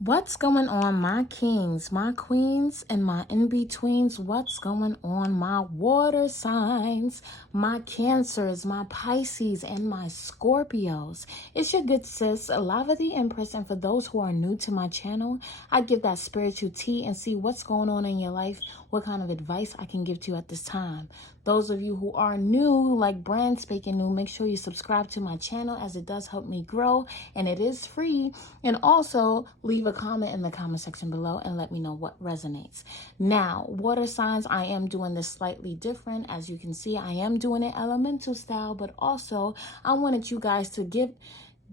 What's going on, my kings, my queens, and my in-betweens? What's going on, my water signs, my Cancers, my Pisces, and my Scorpios? It's your good sis, LavaTheEmpress, and for those who are new to my channel, I give that spiritual tea and see what's going on in your life, what kind of advice I can give to you at this time. Those of you who are new, like brand spanking new, make sure you subscribe to my channel as it does help me grow and it is free. And also leave a comment in the comment section below and let me know what resonates. Now, water signs, I am doing this slightly different. As you can see, I am doing it elemental style, but also I wanted you guys to get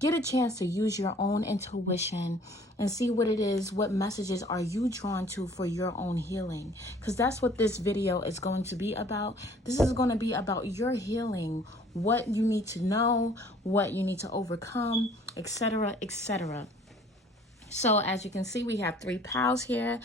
a chance to use your own intuition and see what it is, what messages are you drawn to for your own healing. Because that's what this video is going to be about. This is going to be about your healing, what you need to know, what you need to overcome, etc., etc. So as you can see, we have 3 pals here.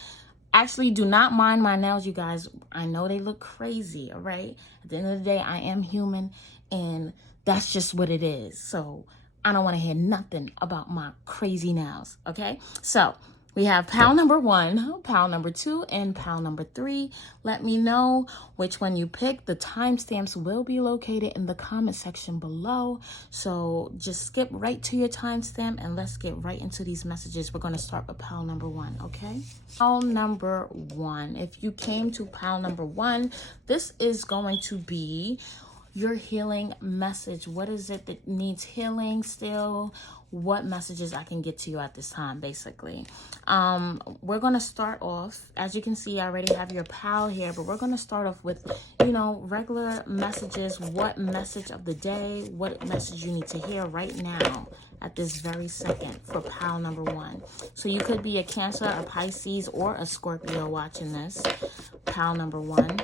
Actually, do not mind my nails, you guys. I know they look crazy, all right? At the end of the day, I am human, and that's just what it is. So I don't want to hear nothing about my crazy nails, okay? So we have pal number 1, pal number 2, and pal number 3. Let me know which one you pick. The timestamps will be located in the comment section below. So just skip right to your timestamp and let's get right into these messages. We're going to start with pal number 1, okay? Pal number 1. If you came to pal number 1, this is going to be your healing message. What is it that needs healing still? What messages I can get to you at this time, basically. We're going to start off, as you can see, I already have your pal here, but we're going to start off with, regular messages. What message of the day, what message you need to hear right now at this very second for pal number 1. So you could be a Cancer, a Pisces, or a Scorpio watching this, pal number 1.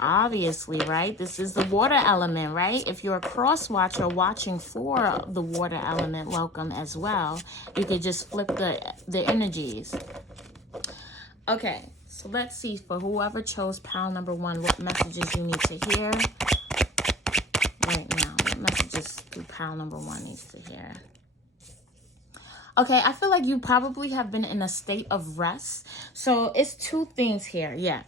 Obviously, right? This is the water element, right? If you're a cross watcher watching for the water element, welcome as well. You could just flip the energies. Okay, so let's see for whoever chose pal number 1, what messages you need to hear right now. What messages do pal number 1 needs to hear? Okay, I feel like you probably have been in a state of rest. So it's 2 things here, yeah.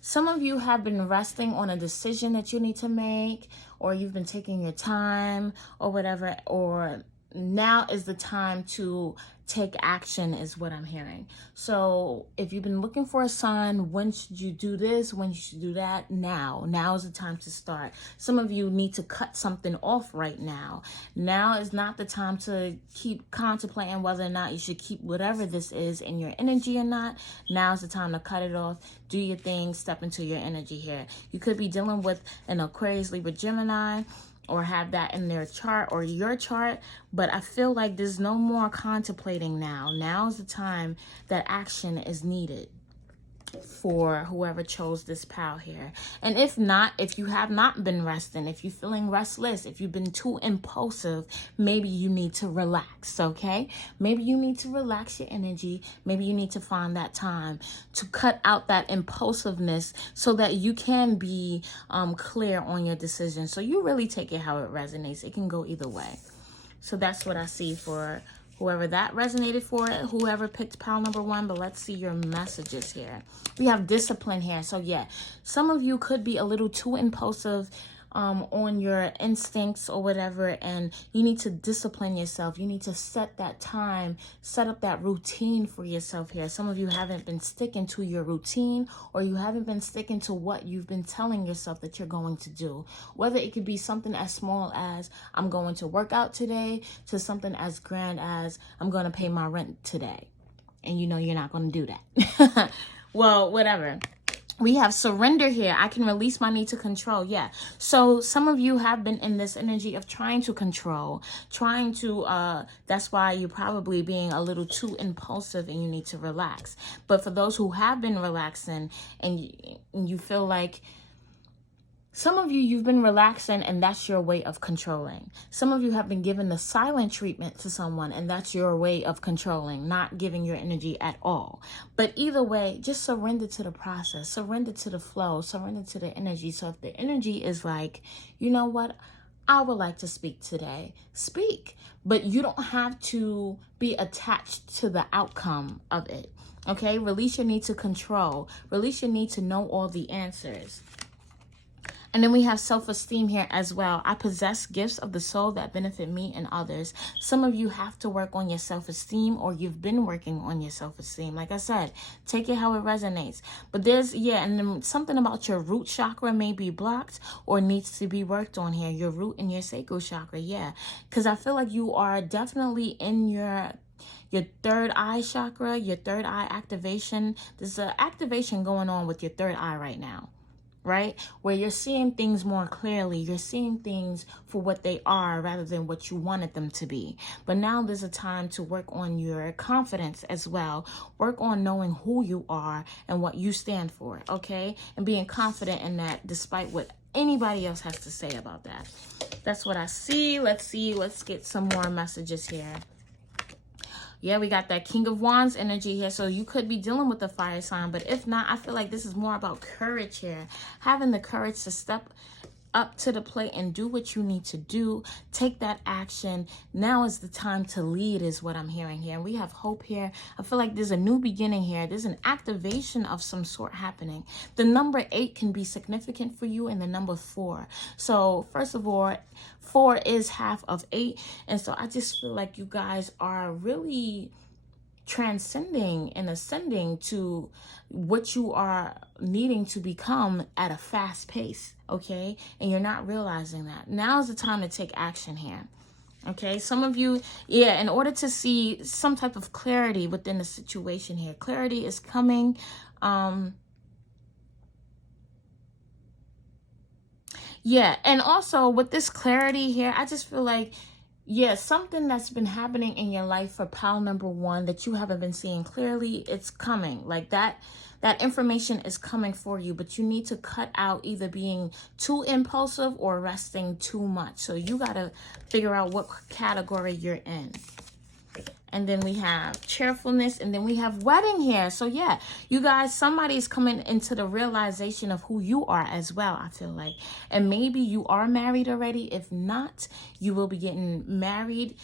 Some of you have been resting on a decision that you need to make, or you've been taking your time or whatever, or now is the time to take action is what I'm hearing. So if you've been looking for a sign, when should you do this? When you should do that? Now is the time to start. Some of you need to cut something off right now. Now is not the time to keep contemplating whether or not you should keep whatever this is in your energy or not. Now is the time to cut it off. Do your thing, step into your energy here. You could be dealing with an Aquarius, Libra, Gemini, or have that in their chart or your chart, but I feel like there's no more contemplating now. Now is the time that action is needed for whoever chose this pal here. And if not, if you have not been resting, if you're feeling restless, if you've been too impulsive, maybe you need to relax, okay? Maybe you need to relax your energy. Maybe you need to find that time to cut out that impulsiveness so that you can be clear on your decision. So you really take it how it resonates. It can go either way. So that's what I see for whoever that resonated for, whoever picked pal number 1. But let's see your messages here. We have discipline here. So yeah, some of you could be a little too impulsive on your instincts or whatever, and you need to discipline yourself. You need to set that time, set up that routine for yourself here. Some of you haven't been sticking to your routine, or you haven't been sticking to what you've been telling yourself that you're going to do. Whether it could be something as small as I'm going to work out today, to something as grand as I'm going to pay my rent today. And you know you're not going to do that. Well, whatever. We have surrender here. I can release my need to control. Yeah. So some of you have been in this energy of trying to control, trying to, that's why you're probably being a little too impulsive and you need to relax. But for those who have been relaxing and you feel like, some of you, you've been relaxing and that's your way of controlling. Some of you have been given the silent treatment to someone and that's your way of controlling, not giving your energy at all. But either way, just surrender to the process, surrender to the flow, surrender to the energy. So if the energy is like, you know what, I would like to speak today. Speak. But you don't have to be attached to the outcome of it. Okay? Release your need to control. Release your need to know all the answers. And then we have self-esteem here as well. I possess gifts of the soul that benefit me and others. Some of you have to work on your self-esteem, or you've been working on your self-esteem. Like I said, take it how it resonates. But there's, yeah, and then something about your root chakra may be blocked or needs to be worked on here. Your root and your sacral chakra, yeah. Because I feel like you are definitely in your third eye chakra, your third eye activation. There's an activation going on with your third eye right now. Right? Where you're seeing things more clearly. You're seeing things for what they are rather than what you wanted them to be. But now there's a time to work on your confidence as well. Work on knowing who you are and what you stand for, okay? And being confident in that despite what anybody else has to say about that. That's what I see. Let's get some more messages here. Yeah, we got that King of Wands energy here. So you could be dealing with a fire sign. But if not, I feel like this is more about courage here. Having the courage to step up to the plate and do what you need to do. Take that action. Now is the time to lead is what I'm hearing here. We have hope here. I feel like there's a new beginning here. There's an activation of some sort happening. The number 8 can be significant for you, and the number 4. So first of all, 4 is half of 8. And so I just feel like you guys are really transcending and ascending to what you are needing to become at a fast pace, okay? And you're not realizing that. Now is the time to take action here, okay? Some of you, yeah, in order to see some type of clarity within the situation here, clarity is coming. Yeah, and also with this clarity here, I just feel like, yeah, something that's been happening in your life for pile number 1 that you haven't been seeing clearly, it's coming. Like that information is coming for you, but you need to cut out either being too impulsive or resting too much. So you got to figure out what category you're in. And then we have cheerfulness, and then we have wedding here. So yeah, you guys, somebody's coming into the realization of who you are as well, I feel like. And maybe you are married already. If not, you will be getting married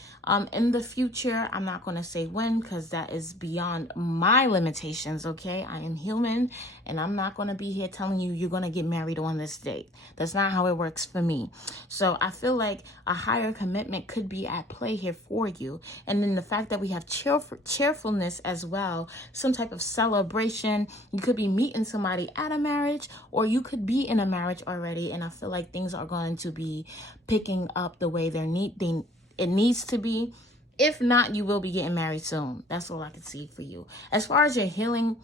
in the future. I'm not going to say when, because that is beyond my limitations, okay? I am human, and I'm not going to be here telling you you're going to get married on this date. That's not how it works for me. So I feel like a higher commitment could be at play here for you. And then the fact that we have cheerfulness as well, some type of celebration. You could be meeting somebody at a marriage, or you could be in a marriage already, and I feel like things are going to be picking up the way it needs to be. If not, you will be getting married soon. That's all I can see for you. As far as your healing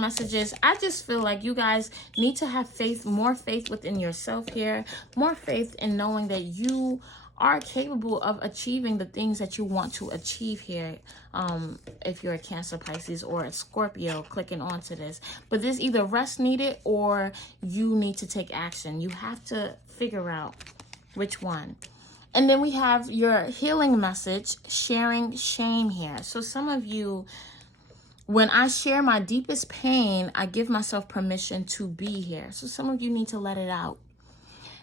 messages, I just feel like you guys need to have faith, more faith within yourself here, more faith in knowing that you are capable of achieving the things that you want to achieve here. If you're a Cancer, Pisces, or a Scorpio clicking onto this. But there's either rest needed or you need to take action. You have to figure out which one. And then we have your healing message, sharing shame here. So some of you, when I share my deepest pain, I give myself permission to be here. So some of you need to let it out.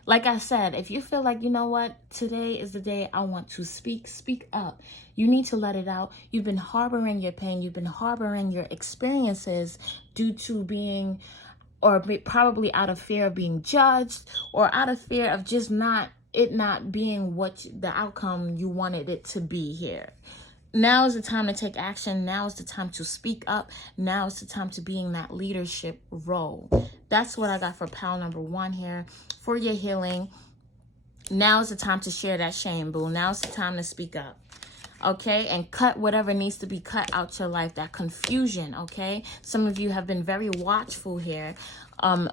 Like I said, if you feel like, you know what, today is the day I want to speak up. You need to let it out. You've been harboring your pain. You've been harboring your experiences due to being, or probably out of fear of being judged, or out of fear of just not being what the outcome you wanted it to be here. Now is the time to take action. Now is the time to speak up. Now is the time to be in that leadership role. That's what I got for pile number 1 here. For your healing, now is the time to share that shame, boo. Now is the time to speak up. Okay, and cut whatever needs to be cut out your life, that confusion, okay? Some of you have been very watchful here,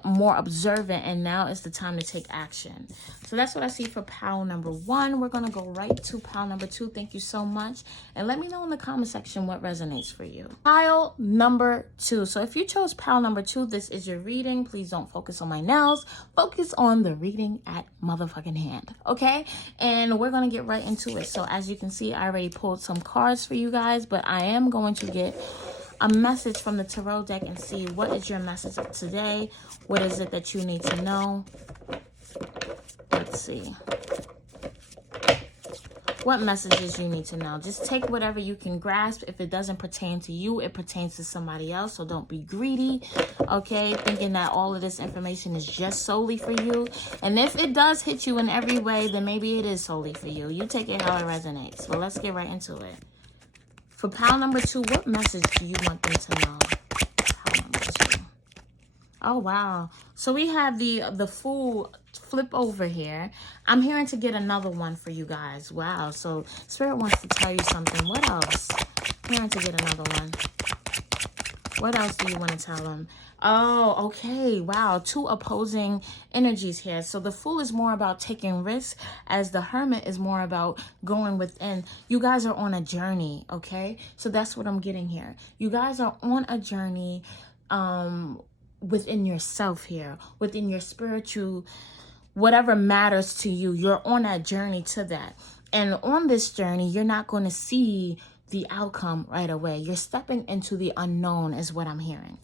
more observant, and now is the time to take action. So that's what I see for pile number 1. We're going to go right to pile number 2. Thank you so much. And let me know in the comment section what resonates for you. Pile number 2. So if you chose pile number 2, this is your reading. Please don't focus on my nails. Focus on the reading at motherfucking hand, okay? And we're going to get right into it. So as you can see, I already pulled some cards for you guys, but I am going to get a message from the tarot deck and see what is your message of today. What is it that you need to know? Let's see. What messages you need to know? Just take whatever you can grasp. If it doesn't pertain to you, it pertains to somebody else. So don't be greedy, okay? Thinking that all of this information is just solely for you. And if it does hit you in every way, then maybe it is solely for you. You take it how it resonates. So let's get right into it. For pile number 2, what message do you want them to know? Pile number 2. Oh, wow. So we have the Fool flip over here. I'm hearing to get another one for you guys. Wow. So Spirit wants to tell you something. What else? I'm hearing to get another one. What else do you want to tell them? Oh, okay. Wow. 2 opposing energies here. So the Fool is more about taking risks, as the Hermit is more about going within. You guys are on a journey, okay? So that's what I'm getting here. You guys are on a journey within yourself here, within your spiritual, whatever matters to you. You're on that journey to that. And on this journey, you're not going to see the outcome right away. You're stepping into the unknown is what I'm hearing.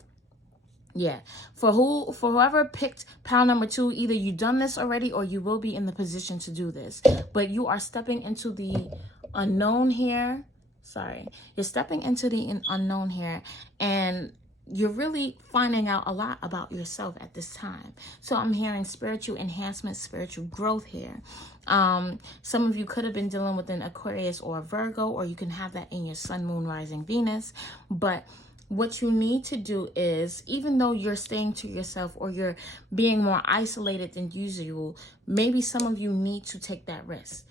Yeah. For whoever picked pile number 2, either you've done this already or you will be in the position to do this. But you are stepping into the unknown here. Sorry. You're stepping into the unknown here. And you're really finding out a lot about yourself at this time. So I'm hearing spiritual enhancement, spiritual growth here. Some of you could have been dealing with an Aquarius or a Virgo, or you can have that in your Sun, Moon, Rising, Venus. But what you need to do is, even though you're staying to yourself or you're being more isolated than usual, maybe some of you need to take that risk.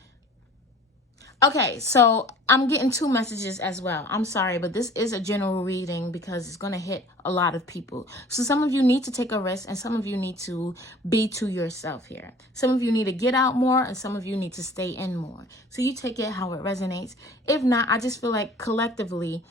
Okay, so I'm getting 2 messages as well. I'm sorry, but this is a general reading because it's going to hit a lot of people. So some of you need to take a risk and some of you need to be to yourself here. Some of you need to get out more and some of you need to stay in more. So you take it how it resonates. If not, I just feel like collectively,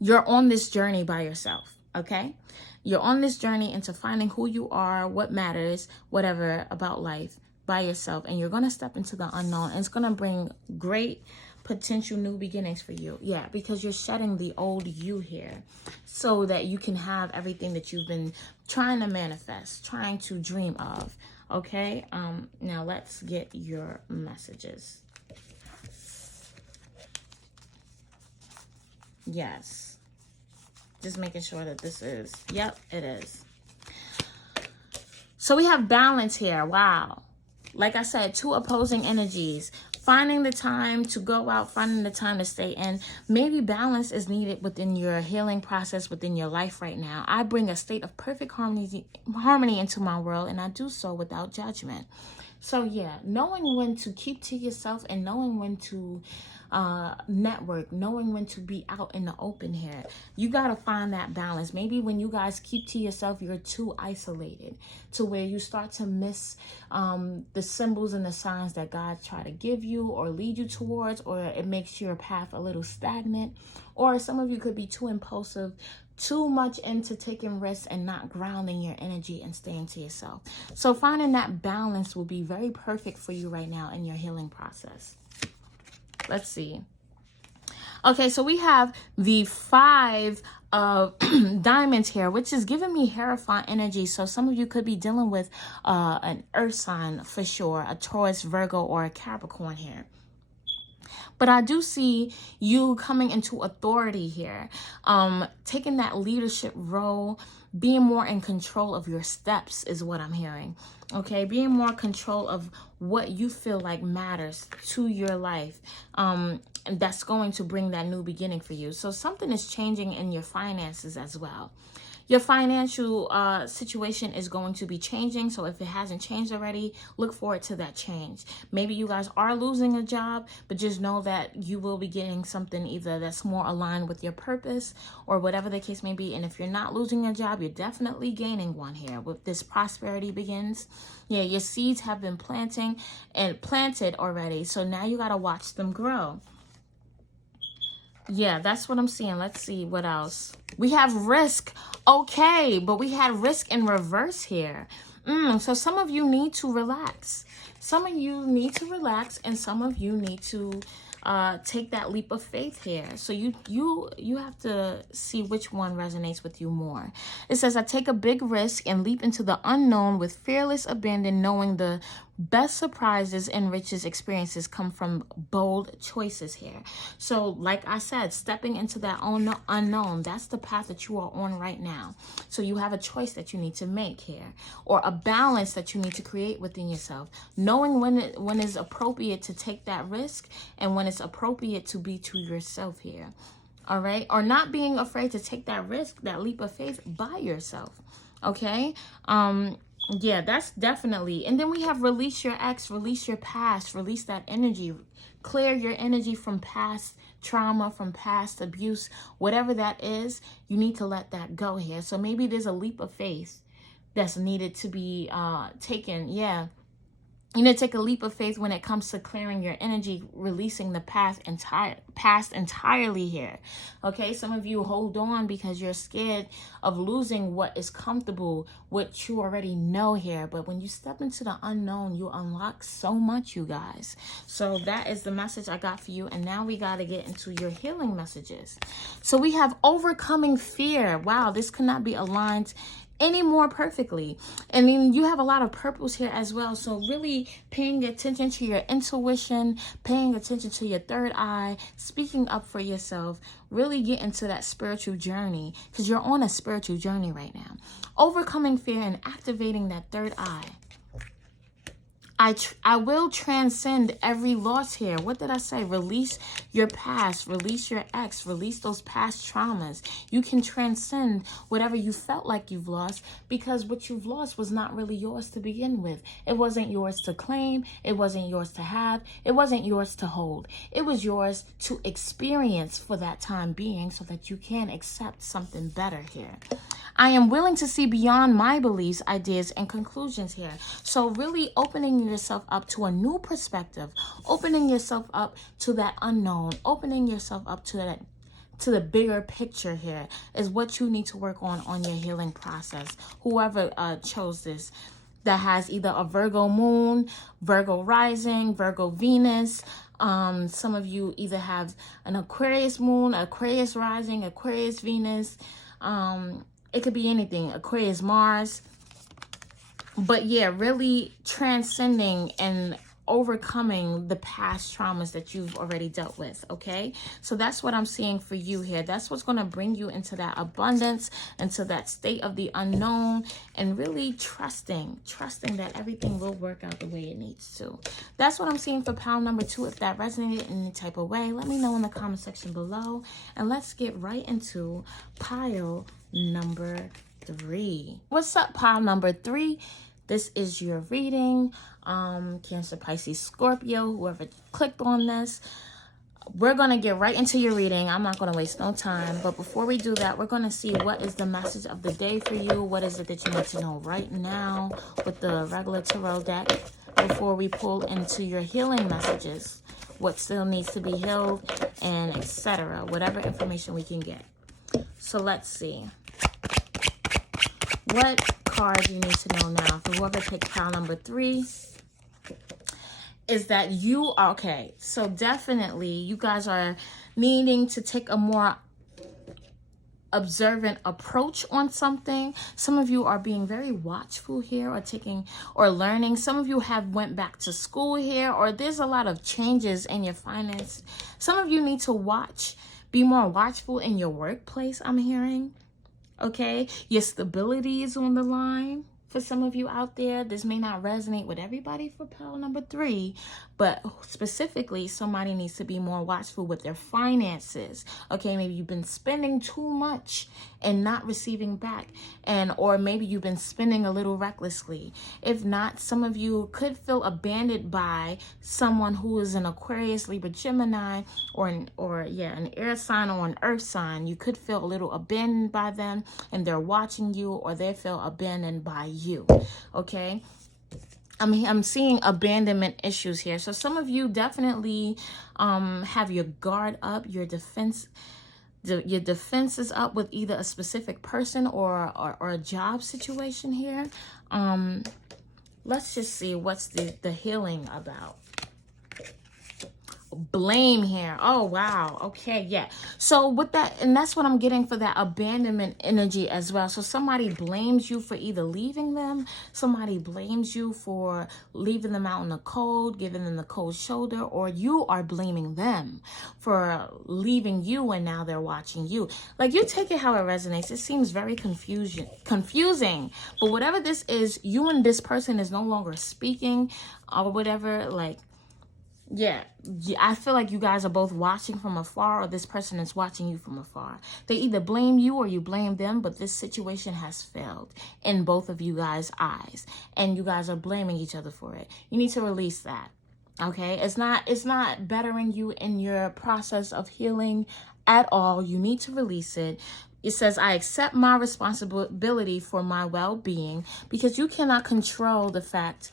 you're on this journey by yourself, okay? You're on this journey into finding who you are, what matters, whatever about life, by yourself, and you're going to step into the unknown, and it's going to bring great potential new beginnings for you. Yeah, because you're shedding the old you here so that you can have everything that you've been trying to manifest, trying to dream of. Okay, now let's get your messages. Yes, just making sure that this is, yep, it is. So we have balance here. Wow. Like I said, 2 opposing energies. Finding the time to go out, finding the time to stay in. Maybe balance is needed within your healing process, within your life right now. I bring a state of perfect harmony into my world, and I do so without judgment. So yeah, knowing when to keep to yourself and knowing when to network, knowing when to be out in the open here. You got to find that balance. Maybe when you guys keep to yourself, you're too isolated to where you start to miss the symbols and the signs that God try to give you or lead you towards, or it makes your path a little stagnant. Or some of you could be too impulsive, too much into taking risks and not grounding your energy and staying to yourself. So finding that balance will be very perfect for you right now in your healing process. Let's see. Okay, so we have the 5 of diamonds here, which is giving me Hierophant energy. So some of you could be dealing with an earth sign for sure, a Taurus, Virgo, or a Capricorn here. But I do see you coming into authority here, taking that leadership role, being more in control of your steps is what I'm hearing. Okay, being more control of what you feel like matters to your life. And that's going to bring that new beginning for you. So something is changing in your finances as well. Your financial situation is going to be changing. So if it hasn't changed already, look forward to that change. Maybe you guys are losing a job, but just know that you will be getting something either that's more aligned with your purpose or whatever the case may be. And if you're not losing a job, you're definitely gaining one here with this prosperity begins. Yeah, your seeds have been planted already. So now you got to watch them grow. Yeah, that's what I'm seeing. Let's see what else. We have risk. Okay, but we had risk in reverse here. So some of you need to relax. Some of you need to relax, and some of you need to take that leap of faith here. So you have to see which one resonates with you more. It says, I take a big risk and leap into the unknown with fearless abandon, knowing the Best surprises and richest experiences come from bold choices here. So like I said, stepping into that unknown, that's the path that you are on right now. So you have a choice that you need to make here, or a balance that you need to create within yourself, knowing when it's appropriate to take that risk and when it's appropriate to be to yourself here. All right, or not being afraid to take that risk, that leap of faith by yourself. Okay, yeah, that's definitely. And then we have release your ex, release your past, release that energy, clear your energy from past trauma, from past abuse, whatever that is. You need to let that go here. So maybe there's a leap of faith that's needed to be taken. Yeah, you need to take a leap of faith when it comes to clearing your energy, releasing the past entirely here. Okay, some of you hold on because you're scared of losing what is comfortable, what you already know here. But when you step into the unknown, you unlock so much, you guys. So that is the message I got for you. And now we got to get into your healing messages. So we have overcoming fear. Wow, this could not be aligned any more perfectly. And then you have a lot of purples here as well. So really paying attention to your intuition, paying attention to your third eye, speaking up for yourself, really get into that spiritual journey, because you're on a spiritual journey right now. Overcoming fear and activating that third eye. I will transcend every loss here. What did I say? Release your past, release your ex, release those past traumas. You can transcend whatever you felt like you've lost, because what you've lost was not really yours to begin with. It wasn't yours to claim. It wasn't yours to have. It wasn't yours to hold. It was yours to experience for that time being, so that you can accept something better here. I am willing to see beyond my beliefs, ideas, and conclusions here. So really opening yourself up to a new perspective, opening yourself up to that unknown, opening yourself up to the bigger picture here is what you need to work on your healing process. Whoever chose this, that has either a Virgo moon, Virgo rising, Virgo Venus. Some of you either have an Aquarius moon, Aquarius rising, Aquarius Venus. It could be anything, Aquarius Mars. But yeah, really transcending and overcoming the past traumas that you've already dealt with, okay? So that's what I'm seeing for you here. That's what's going to bring you into that abundance, into that state of the unknown, and really trusting that everything will work out the way it needs to. That's what I'm seeing for pile number 2. If that resonated in any type of way, let me know in the comment section below. And let's get right into pile number 3. What's up, pile number 3? This is your reading. Cancer, Pisces, Scorpio, whoever clicked on this. We're going to get right into your reading. I'm not going to waste no time. But before we do that, we're going to see what is the message of the day for you. What is it that you need to know right now with the regular tarot deck before we pull into your healing messages. What still needs to be healed, and etc. Whatever information we can get. So let's see. What card you need to know now for whoever takes pile number 3 is that you are okay. So definitely you guys are needing to take a more observant approach on something. Some of you are being very watchful here, or learning. Some of you have went back to school here, or there's a lot of changes in your finance. Some of you need to be more watchful in your workplace, I'm hearing. Okay, your stability is on the line for some of you out there. This may not resonate with everybody for pile number 3, but specifically somebody needs to be more watchful with their finances. Okay, maybe you've been spending too much and not receiving back, or maybe you've been spending a little recklessly. If not, some of you could feel abandoned by someone who is an Aquarius, Libra, Gemini, or an air sign or an earth sign. You could feel a little abandoned by them, and they're watching you, or they feel abandoned by you. Okay, I'm seeing abandonment issues here. So some of you definitely have your guard up, your defense is up with either a specific person or a job situation here. Let's just see what's the healing about. blame here. Oh, wow. Okay, yeah. So with that, and that's what I'm getting for that abandonment energy as well. So somebody blames you for either leaving them, somebody blames you for leaving them out in the cold, giving them the cold shoulder, or you are blaming them for leaving you and now they're watching you. Like, you take it how it resonates. It seems very confusing, but whatever this is, you and this person is no longer speaking or whatever. Like, yeah, I feel like you guys are both watching from afar, or this person is watching you from afar. They either blame you or you blame them, but this situation has failed in both of you guys' eyes, and you guys are blaming each other for it. You need to release that. Okay, it's not bettering you in your process of healing at all. You need to release it. It says, I accept my responsibility for my well-being, because you cannot control the fact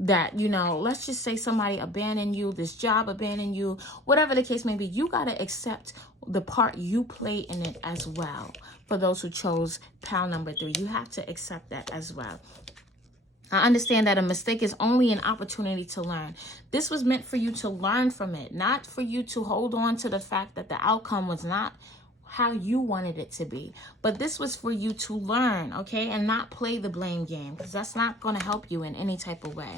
that, you know, let's just say somebody abandoned you, this job abandoned you, whatever the case may be. You got to accept the part you play in it as well. For those who chose pile number 3, you have to accept that as well. I understand that a mistake is only an opportunity to learn. This was meant for you to learn from it, not for you to hold on to the fact that the outcome was not how you wanted it to be. But this was for you to learn, okay? And not play the blame game, because that's not going to help you in any type of way.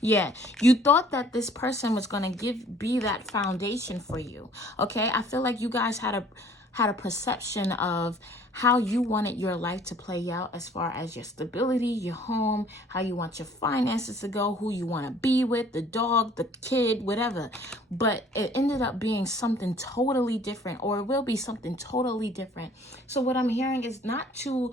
Yeah, you thought that this person was going to be that foundation for you, okay? I feel like you guys had a perception of how you wanted your life to play out, as far as your stability, your home, how you want your finances to go, who you want to be with, the dog, the kid, whatever. But it ended up being something totally different, or it will be something totally different. So what I'm hearing is not to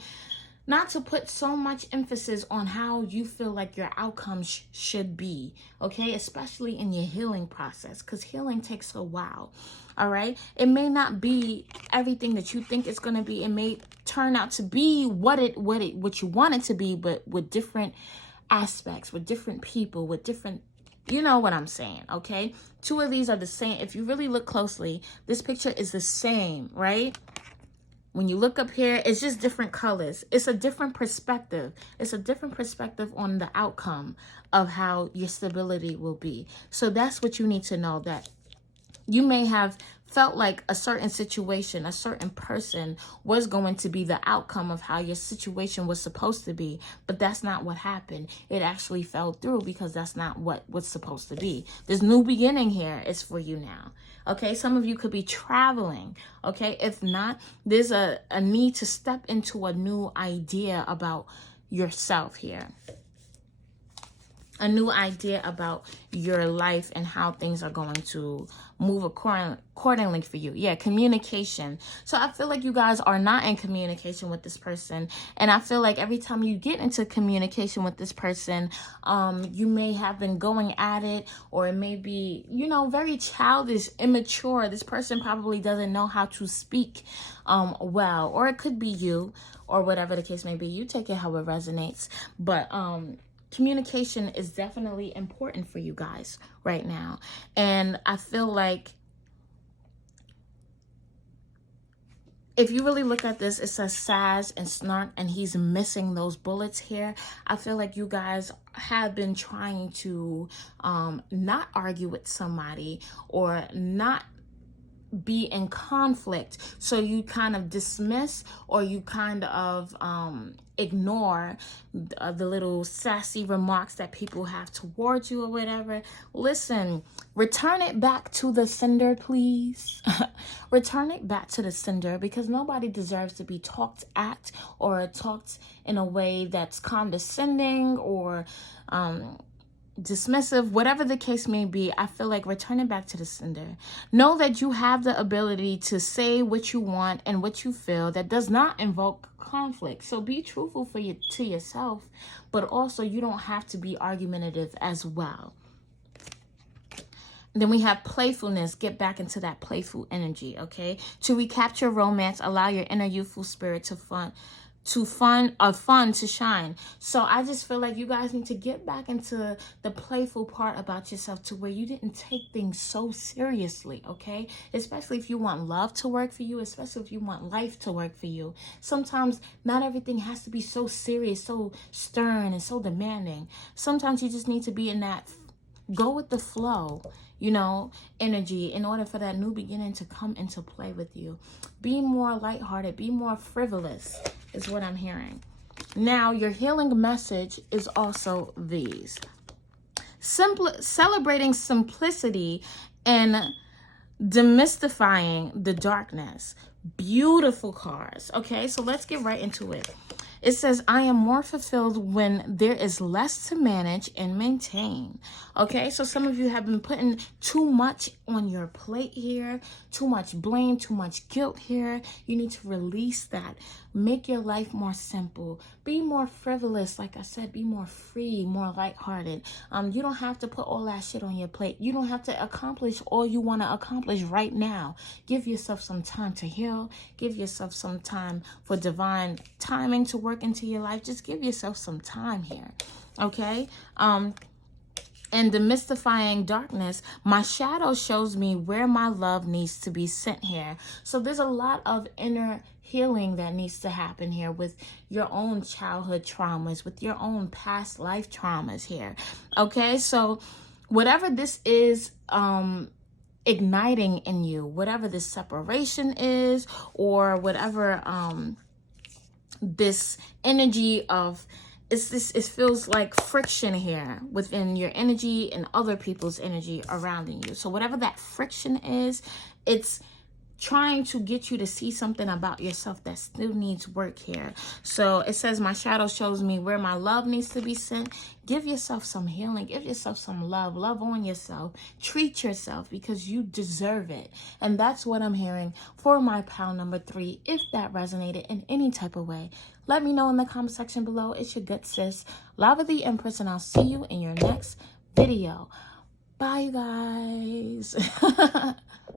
put so much emphasis on how you feel like your outcome should be, okay? Especially in your healing process, because healing takes a while, all right? It may not be everything that you think it's going to be. It may turn out to be what you want it to be, but with different aspects, with different people, with different, you know what I'm saying, okay? 2 of these are the same. If you really look closely, this picture is the same, right? When you look up here, it's just different colors. It's a different perspective. It's a different perspective on the outcome of how your stability will be. So that's what you need to know, that you may have felt like a certain situation, a certain person was going to be the outcome of how your situation was supposed to be, but that's not what happened. It actually fell through, because that's not what was supposed to be. This new beginning here is for you now. Okay, some of you could be traveling. Okay, if not, there's a need to step into a new idea about yourself here. A new idea about your life and how things are going to move accordingly for you. Yeah, communication. So I feel like you guys are not in communication with this person. And I feel like every time you get into communication with this person, you may have been going at it, or it may be, you know, very childish, immature. This person probably doesn't know how to speak well, or it could be you, or whatever the case may be. You take it how it resonates. But communication is definitely important for you guys right now. And I feel like if you really look at this, it says Saz and Snark, and he's missing those bullets here. I feel like you guys have been trying to not argue with somebody, or not be in conflict. So you kind of dismiss, or you kind of ignore the little sassy remarks that people have towards you or whatever. Listen, return it back to the sender, please. Return it back to the sender, because nobody deserves to be talked at, or talked in a way that's condescending, or dismissive, whatever the case may be. I feel like return it back to the sender. Know that you have the ability to say what you want and what you feel that does not invoke conflict. So be truthful to yourself, but also you don't have to be argumentative as well. Then we have playfulness. Get back into that playful energy, okay? To recapture romance, allow your inner youthful spirit to shine. So I just feel like you guys need to get back into the playful part about yourself, to where you didn't take things so seriously, okay? Especially if you want love to work for you, especially if you want life to work for you. Sometimes not everything has to be so serious, so stern, and so demanding. Sometimes you just need to be in that Go with the flow, you know, energy in order for that new beginning to come into play with you. Be more lighthearted, be more frivolous is what I'm hearing. Now, your healing message is also these. Celebrating simplicity and demystifying the darkness. Beautiful cards. Okay, so let's get right into it. It says, I am more fulfilled when there is less to manage and maintain. Okay, so some of you have been putting too much on your plate here, too much blame, too much guilt here. You need to release that. Make your life more simple. Be more frivolous. Like I said, be more free, more lighthearted. You don't have to put all that shit on your plate. You don't have to accomplish all you want to accomplish right now. Give yourself some time to heal. Give yourself some time for divine timing to work into your life. Just give yourself some time here. Okay? And demystifying darkness, my shadow shows me where my love needs to be sent here. So there's a lot of inner healing that needs to happen here with your own childhood traumas, with your own past life traumas here. Okay, so whatever this is, igniting in you, whatever this separation is, or whatever this energy of, it feels like friction here within your energy and other people's energy around you. So whatever that friction is, it's trying to get you to see something about yourself that still needs work here. So it says, my shadow shows me where my love needs to be sent. Give yourself some healing. Give yourself some love. Love on yourself. Treat yourself because you deserve it. And that's what I'm hearing for my pile number 3. If that resonated in any type of way, let me know in the comment section below. It's your good sis, LavaTheEmpress, and I'll see you in your next video. Bye, you guys.